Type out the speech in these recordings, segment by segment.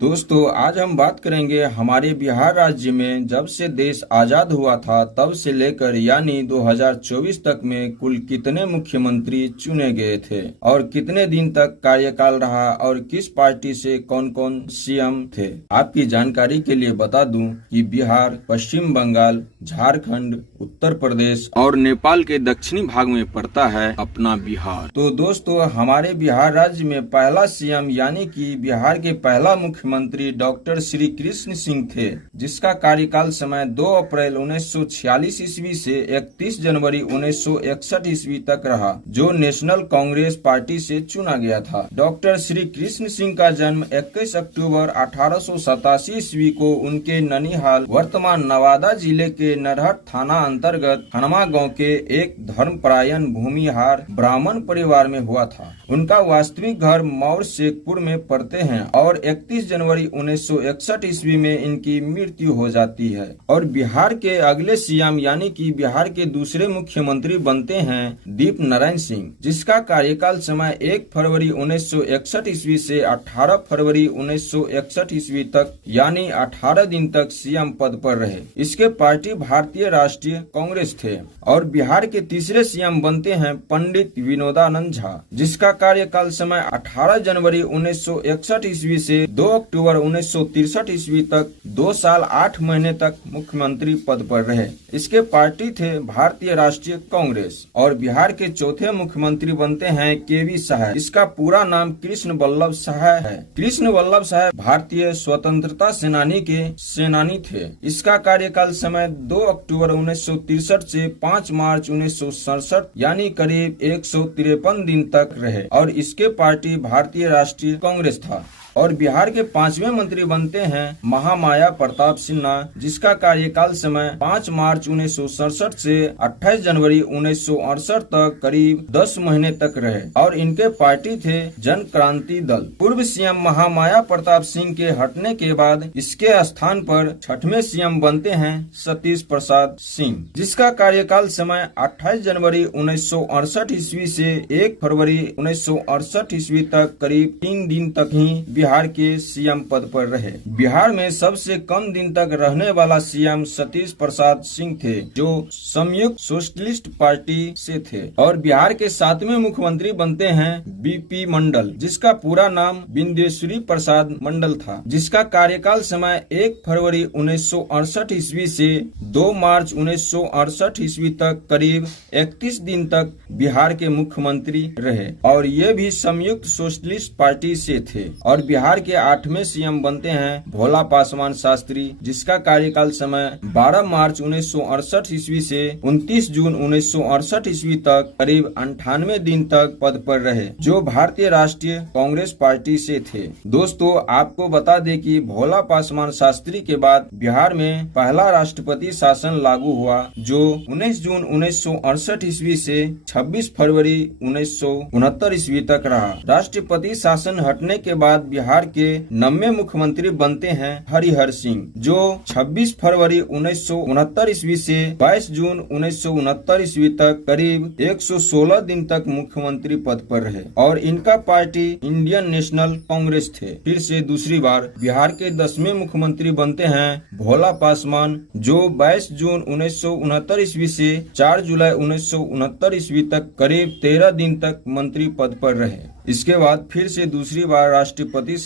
दोस्तों, आज हम बात करेंगे हमारे बिहार राज्य में जब से देश आजाद हुआ था तब से लेकर यानी 2024 तक में कुल कितने मुख्यमंत्री चुने गए थे और कितने दिन तक कार्यकाल रहा और किस पार्टी से कौन कौन सीएम थे। आपकी जानकारी के लिए बता दूं कि बिहार, पश्चिम बंगाल, झारखंड, उत्तर प्रदेश और नेपाल के दक्षिणी भाग में पड़ता है अपना बिहार। तो दोस्तों, हमारे बिहार राज्य में पहला सीएम यानी कि बिहार के पहला मुख्यमंत्री डॉक्टर श्री कृष्ण सिंह थे, जिसका कार्यकाल समय 2 अप्रैल 1946 ईस्वी से 31 जनवरी 1961 ईस्वी तक रहा, जो नेशनल कांग्रेस पार्टी से चुना गया था। डॉक्टर श्री कृष्ण सिंह का जन्म 21 अक्टूबर 1887 ईस्वी को उनके ननिहाल वर्तमान नवादा जिले के नरहट थाना अंतर्गत खनमा गांव के एक धर्मपरायण भूमिहार ब्राह्मण परिवार में हुआ था। उनका वास्तविक घर मौर शेखपुर में पड़ते हैं और 31 जनवरी 1961 ईस्वी में इनकी मृत्यु हो जाती है। और बिहार के अगले सीएम यानी कि बिहार के दूसरे मुख्यमंत्री बनते हैं दीप नारायण सिंह, जिसका कार्यकाल समय 1 फरवरी 1961 ईस्वी से 18 फरवरी 1961 ईस्वी तक यानी 18 दिन तक सीएम पद पर रहे। इसके पार्टी भारतीय राष्ट्रीय कांग्रेस थे। और बिहार के तीसरे सीएम बनते हैं पंडित विनोदानंद झा, जिसका कार्यकाल समय 18 जनवरी 1961 ईस्वी से 2 अक्टूबर 1963 ईस्वी तक 2 साल 8 महीने तक मुख्यमंत्री पद पर रहे। इसके पार्टी थे भारतीय राष्ट्रीय कांग्रेस। और बिहार के चौथे मुख्यमंत्री बनते हैं केवी साहब। इसका पूरा नाम कृष्ण वल्लभ साहब है। कृष्ण वल्लभ साहब भारतीय स्वतंत्रता सेनानी के सेनानी थे। इसका कार्यकाल समय 2 अक्टूबर 1963 से 5 मार्च 1967 यानी करीब 153 दिन तक रहे और इसके पार्टी भारतीय राष्ट्रीय कांग्रेस था। और बिहार के 5वें मंत्री बनते हैं महामाया प्रताप सिन्हा, जिसका कार्यकाल समय 5 मार्च 1967 से 28 जनवरी 1968 तक करीब 10 महीने तक रहे और इनके पार्टी थे जन क्रांति दल। पूर्व सीएम महामाया प्रताप सिंह के हटने के बाद इसके स्थान पर 6वें सीएम बनते हैं सतीश प्रसाद सिंह, जिसका कार्यकाल समय 28 जनवरी 1968 ईस्वी से 1 फरवरी 1968 ईस्वी तक करीब 3 दिन तक ही बिहार के सीएम पद पर रहे। बिहार में सबसे कम दिन तक रहने वाला सीएम सतीश प्रसाद सिंह थे, जो संयुक्त सोशलिस्ट पार्टी से थे। और बिहार के 7वें मुख्यमंत्री बनते हैं बीपी मंडल, जिसका पूरा नाम बिंदेश्वरी प्रसाद मंडल था, जिसका कार्यकाल समय 1 फरवरी 1968 ईस्वी से 2 मार्च 1968 ईस्वी तक करीब 31 दिन तक बिहार के मुख्यमंत्री रहे और ये भी संयुक्त सोशलिस्ट पार्टी से थे। और बिहार के 8वें सीएम बनते हैं भोला पासवान शास्त्री, जिसका कार्यकाल समय 12 मार्च 1968 ईस्वी से 29 जून 1968 ईस्वी तक करीब 98 दिन तक पद पर रहे, जो भारतीय राष्ट्रीय कांग्रेस पार्टी से थे। दोस्तों, आपको बता दें कि भोला पासवान शास्त्री के बाद बिहार में पहला राष्ट्रपति शासन लागू हुआ, जो 19 जून 1968 ईस्वी से 26 फरवरी 1969 ईस्वी तक रहा। राष्ट्रपति शासन हटने के बाद बिहार के 9वें मुख्यमंत्री बनते हैं हरिहर सिंह, जो 26 फरवरी 1969 ईस्वी से 22 जून 1969 ईस्वी तक करीब 116 दिन तक मुख्यमंत्री पद पर रहे और इनका पार्टी इंडियन नेशनल कांग्रेस थे। फिर से दूसरी बार बिहार के 10वें मुख्यमंत्री बनते हैं भोला पासवान, जो 22 जून 1969 ईस्वी से 4 जुलाई 1969 ईस्वी तक करीब 13 दिन तक मंत्री पद पर रहे। इसके बाद फिर से दूसरी बार राष्ट्रपति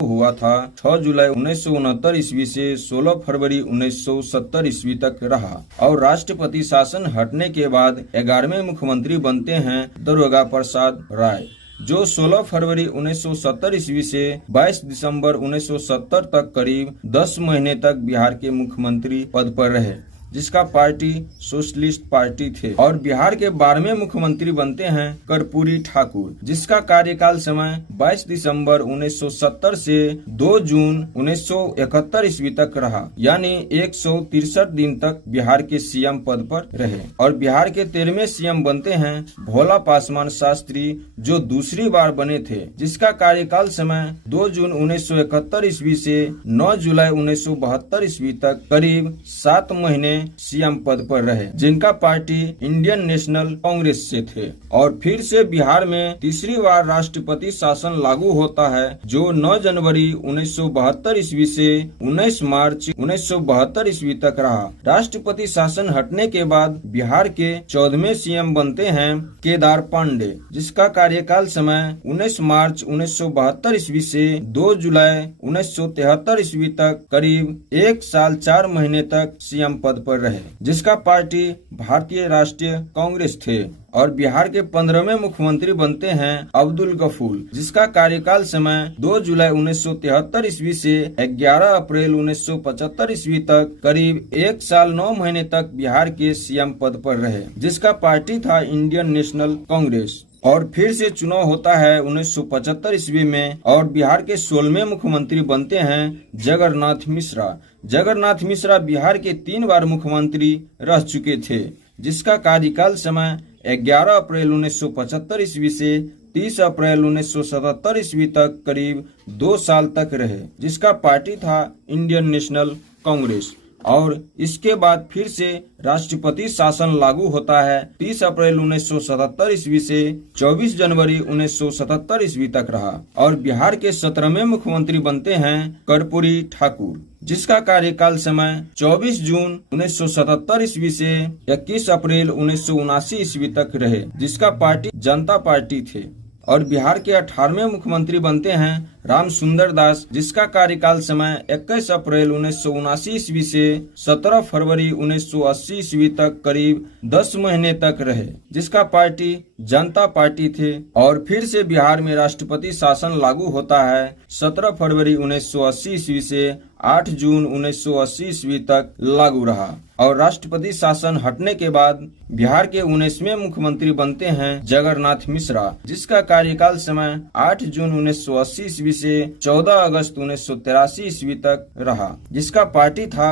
हुआ था 6 जुलाई 1969 ईस्वी से 16 फरवरी 1970 ईस्वी तक रहा और राष्ट्रपति शासन हटने के बाद 11वें मुख्यमंत्री बनते हैं दुर्गा प्रसाद राय, जो 16 फरवरी 1970 ईस्वी से 22 दिसंबर 1970 तक करीब 10 महीने तक बिहार के मुख्यमंत्री पद पर रहे, जिसका पार्टी सोशलिस्ट पार्टी थे। और बिहार के 12वें मुख्यमंत्री बनते हैं कर्पूरी ठाकुर, जिसका कार्यकाल समय 22 दिसंबर 1970 से 2 जून 1971 ईस्वी तक रहा, यानी 163 दिन तक बिहार के सीएम पद पर रहे। और बिहार के 13वें सीएम बनते हैं भोला पासवान शास्त्री, जो दूसरी बार बने थे, जिसका कार्यकाल समय 2 जून 1971 ईस्वी से 9 जुलाई 1972 ईस्वी तक करीब 7 महीने में सीएम पद पर रहे, जिनका पार्टी इंडियन नेशनल कांग्रेस से थे। और फिर से बिहार में तीसरी बार राष्ट्रपति शासन लागू होता है, जो 9 जनवरी 1972 ईस्वी से 19 मार्च 1972 ईस्वी तक रहा। राष्ट्रपति शासन हटने के बाद बिहार के 14वें सीएम बनते हैं केदार पांडे, जिसका कार्यकाल समय 19 मार्च 1972 ईस्वी से 2 जुलाई 1973 ईस्वी तक करीब 1 साल 4 महीने तक सीएम पद पर रहे, जिसका पार्टी भारतीय राष्ट्रीय कांग्रेस थे। और बिहार के 15वें मुख्यमंत्री बनते हैं अब्दुल गफूर, जिसका कार्यकाल समय 2 जुलाई 1973 ईस्वी से 11 अप्रैल 1975 ईस्वी तक करीब 1 साल 9 महीने तक बिहार के सीएम पद पर रहे, जिसका पार्टी था इंडियन नेशनल कांग्रेस। और फिर से चुनाव होता है 1975 ईस्वी में और बिहार के 16वें मुख्यमंत्री बनते हैं जगन्नाथ मिश्रा। जगन्नाथ मिश्रा बिहार के 3 बार मुख्यमंत्री रह चुके थे, जिसका कार्यकाल समय 11 अप्रैल 1975 ईस्वी से 30 अप्रैल 1977 ईस्वी तक करीब 2 साल तक रहे, जिसका पार्टी था इंडियन नेशनल कांग्रेस। और इसके बाद फिर से राष्ट्रपति शासन लागू होता है 30 अप्रैल 1977 ईस्वी से 24 जनवरी 1977 ईस्वी तक रहा। और बिहार के 17वें मुख्यमंत्री बनते हैं कर्पूरी ठाकुर, जिसका कार्यकाल समय 24 जून 1977 ईस्वी से 21 अप्रैल 1979 ईस्वी तक रहे, जिसका पार्टी जनता पार्टी थे। और बिहार के 18वें मुख्यमंत्री बनते हैं राम सुंदर दास, जिसका कार्यकाल समय 21 अप्रैल 1979 ईस्वी से 17 फरवरी 1980 ईस्वी तक करीब 10 महीने तक रहे, जिसका पार्टी जनता पार्टी थे। और फिर से बिहार में राष्ट्रपति शासन लागू होता है 17 फरवरी 1980 ईस्वी से 8 जून 1980 ईस्वी तक लागू रहा। और राष्ट्रपति शासन हटने के बाद बिहार के 19वें मुख्यमंत्री बनते हैं जगन्नाथ मिश्रा, जिसका कार्यकाल समय 8 जून 1980 ईस्वी से 14 अगस्त 1983 ईस्वी तक रहा, जिसका पार्टी था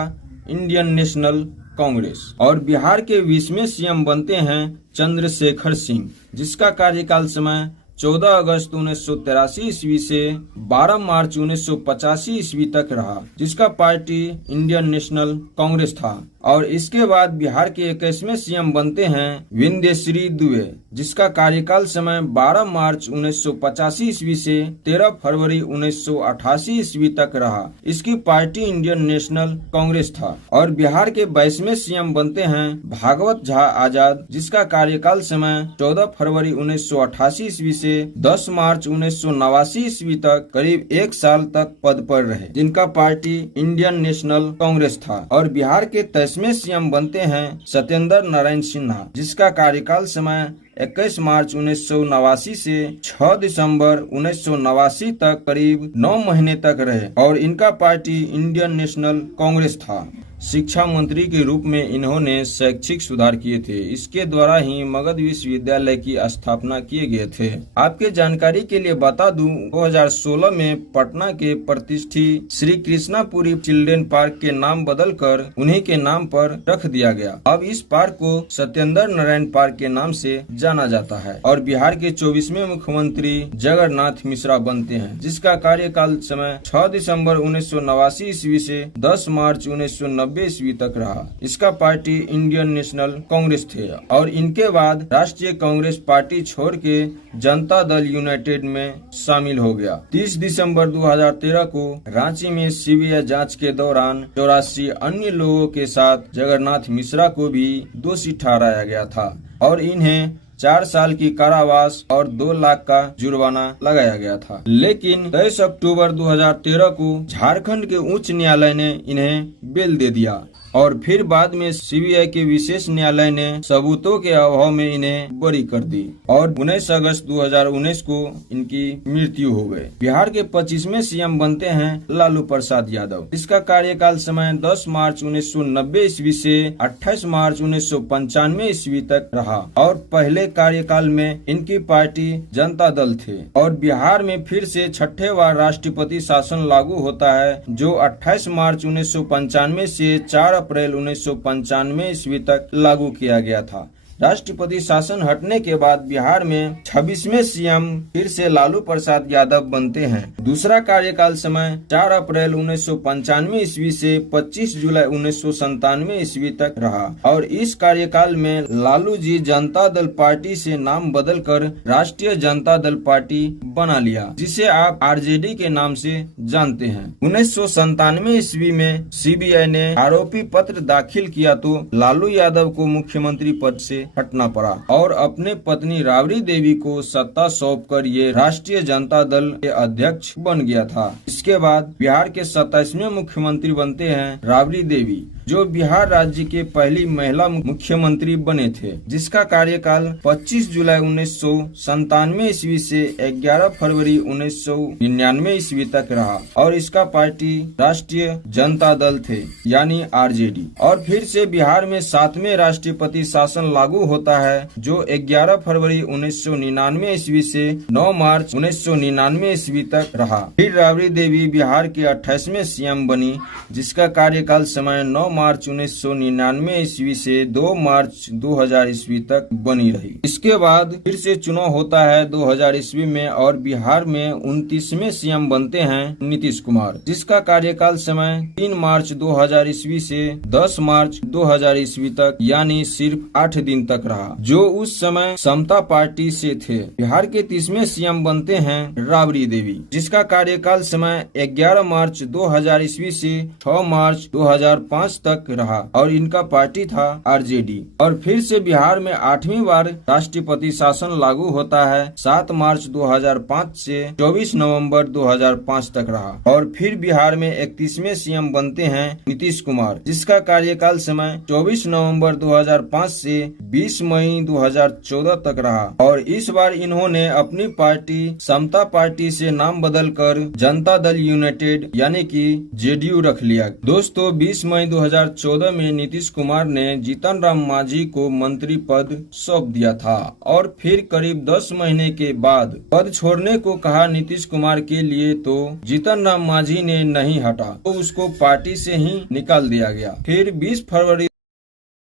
इंडियन नेशनल कांग्रेस। और बिहार के 20वें सीएम बनते हैं चंद्रशेखर सिंह, जिसका कार्यकाल समय 14 अगस्त 1983 ईस्वी से 12 मार्च 1985 ईस्वी तक रहा, जिसका पार्टी इंडियन नेशनल कांग्रेस था। और इसके बाद बिहार के 21वें सीएम बनते हैं विंध्यश्री दुबे, जिसका कार्यकाल समय 12 मार्च 1985 ईस्वी से 13 फरवरी 1988 ईस्वी तक रहा। इसकी पार्टी इंडियन नेशनल कांग्रेस था। और बिहार के 22वें सीएम बनते हैं भागवत झा आजाद, जिसका कार्यकाल समय 14 फरवरी 1988 ईस्वी से 10 मार्च 1989 ईस्वी तक करीब 1 साल तक पद पर रहे, जिनका पार्टी इंडियन नेशनल कांग्रेस था। और बिहार के 23वें सीएम बनते हैं सत्येंद्र नारायण सिन्हा, जिसका कार्यकाल समय 21 मार्च 1989 से 6 दिसंबर 1989 तक करीब 9 महीने तक रहे और इनका पार्टी इंडियन नेशनल कांग्रेस था। शिक्षा मंत्री के रूप में इन्होंने शैक्षिक सुधार किए थे। इसके द्वारा ही मगध विश्वविद्यालय की स्थापना किए गए थे। आपके जानकारी के लिए बता दूं, 2016 में पटना के प्रतिष्ठित श्री कृष्णापुरी चिल्ड्रेन पार्क के नाम बदलकर उन्हीं के नाम पर रख दिया गया। अब इस पार्क को सत्येंद्र नारायण पार्क के नाम से जाना जाता है। और बिहार के 24वें मुख्यमंत्री जगन्नाथ मिश्रा बनते हैं, जिसका कार्यकाल समय 6 दिसंबर 1989 ईस्वी से 10 मार्च 1990 ईस्वी तक रहा। इसका पार्टी इंडियन नेशनल कांग्रेस थे। और इनके बाद राष्ट्रीय कांग्रेस पार्टी छोड़ के जनता दल यूनाइटेड में शामिल हो गया। 30 दिसंबर 2013 को रांची में सीबीआई जांच के दौरान 84 अन्य लोगों के साथ जगन्नाथ मिश्रा को भी दोषी ठहराया गया था और इन्हें 4 साल की कारावास और 2 लाख का जुर्माना लगाया गया था। लेकिन 23 अक्टूबर 2013 को झारखंड के उच्च न्यायालय ने इन्हें बेल दे दिया और फिर बाद में सीबीआई के विशेष न्यायालय ने सबूतों के अभाव में इन्हें बरी कर दी और 19 अगस्त 2019 को इनकी मृत्यु हो गई। बिहार के 25वें सीएम बनते हैं लालू प्रसाद यादव। इसका कार्यकाल समय 10 मार्च 1990 ईस्वी से 28 मार्च 1995 ईस्वी तक रहा और पहले कार्यकाल में इनकी पार्टी जनता दल थे। और बिहार में फिर से 6ठे बार राष्ट्रपति शासन लागू होता है, जो 28 मार्च 1995 से 4 अप्रैल 1995 ईस्वी तक लागू किया गया था। राष्ट्रपति शासन हटने के बाद बिहार में 26वें सीएम फिर से लालू प्रसाद यादव बनते हैं। दूसरा कार्यकाल समय 4 अप्रैल 1995 ईस्वी से 25 जुलाई 1997 ईस्वी तक रहा और इस कार्यकाल में लालू जी जनता दल पार्टी से नाम बदलकर राष्ट्रीय जनता दल पार्टी बना लिया, जिसे आप आरजेडी के नाम से जानते हैं। 1997 ईस्वी में सीबीआई ने आरोपी पत्र दाखिल किया तो लालू यादव को मुख्यमंत्री पद से हटना पड़ा और अपने पत्नी राबड़ी देवी को सत्ता सौंपकर ये राष्ट्रीय जनता दल के अध्यक्ष बन गया था। इसके बाद बिहार के 27वें मुख्यमंत्री बनते हैं राबड़ी देवी, जो बिहार राज्य के पहली महिला मुख्यमंत्री बने थे, जिसका कार्यकाल 25 जुलाई 1997 ईस्वी से 11 फरवरी 1999 ईस्वी तक रहा और इसका पार्टी राष्ट्रीय जनता दल थे यानी आरजेडी। और फिर से बिहार में 7वें राष्ट्रपति शासन लागू होता है, जो 11 फरवरी 1999 ईस्वी से 9 मार्च 1999 ईस्वी तक रहा। फिर राबड़ी देवी बिहार के 28वें सीएम बनी, जिसका कार्यकाल समय 9 मार्च 1999 ईस्वी से 2 मार्च 2000 ईस्वी तक बनी रही। इसके बाद फिर से चुनाव होता है 2000 ईस्वी में और बिहार में 29वें सीएम बनते हैं नीतीश कुमार, जिसका कार्यकाल समय 3 मार्च 2000 ईस्वी से 10 मार्च 2000 ईस्वी तक यानी सिर्फ 8 दिन तक रहा, जो उस समय समता पार्टी से थे। बिहार के 30वें सीएम बनते हैं राबड़ी देवी, जिसका कार्यकाल समय 11 मार्च 2000 ईस्वी से 6 मार्च 2005 तक रहा और इनका पार्टी था आरजेडी। और फिर से बिहार में 8वीं बार राष्ट्रपति शासन लागू होता है 7 मार्च 2005 से 24 नवंबर 2005 तक रहा और फिर बिहार में 31वें सीएम बनते हैं नीतीश कुमार, जिसका कार्यकाल समय 24 नवंबर 2005 से 20 मई 2014 तक रहा और इस बार इन्होंने अपनी पार्टी समता पार्टी से नाम बदलकर जनता दल यूनाइटेड यानी कि जेडीयू रख लिया। दोस्तों, 20 मई 2014 में नीतीश कुमार ने जीतन राम मांझी को मंत्री पद सौंप दिया था और फिर करीब 10 महीने के बाद पद छोड़ने को कहा नीतीश कुमार के लिए, तो जीतन राम मांझी ने नहीं हटा तो उसको पार्टी से ही निकाल दिया गया। फिर 20 फरवरी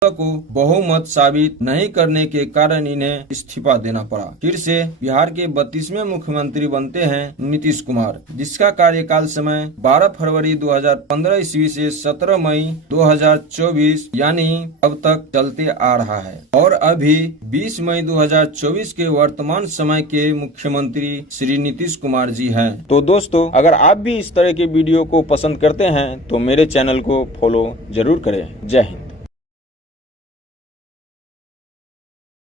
को बहुमत साबित नहीं करने के कारण इन्हें इस्तीफा देना पड़ा। फिर से बिहार के 32वें मुख्यमंत्री बनते हैं नीतीश कुमार, जिसका कार्यकाल समय 12 फरवरी 2015 ईस्वी से 17 मई 2024 यानी अब तक चलते आ रहा है और अभी 20 मई 2024 के वर्तमान समय के मुख्यमंत्री श्री नीतीश कुमार जी हैं। तो दोस्तों, अगर आप भी इस तरह के वीडियो को पसंद करते हैं तो मेरे चैनल को फॉलो जरूर करें। जय हिंद।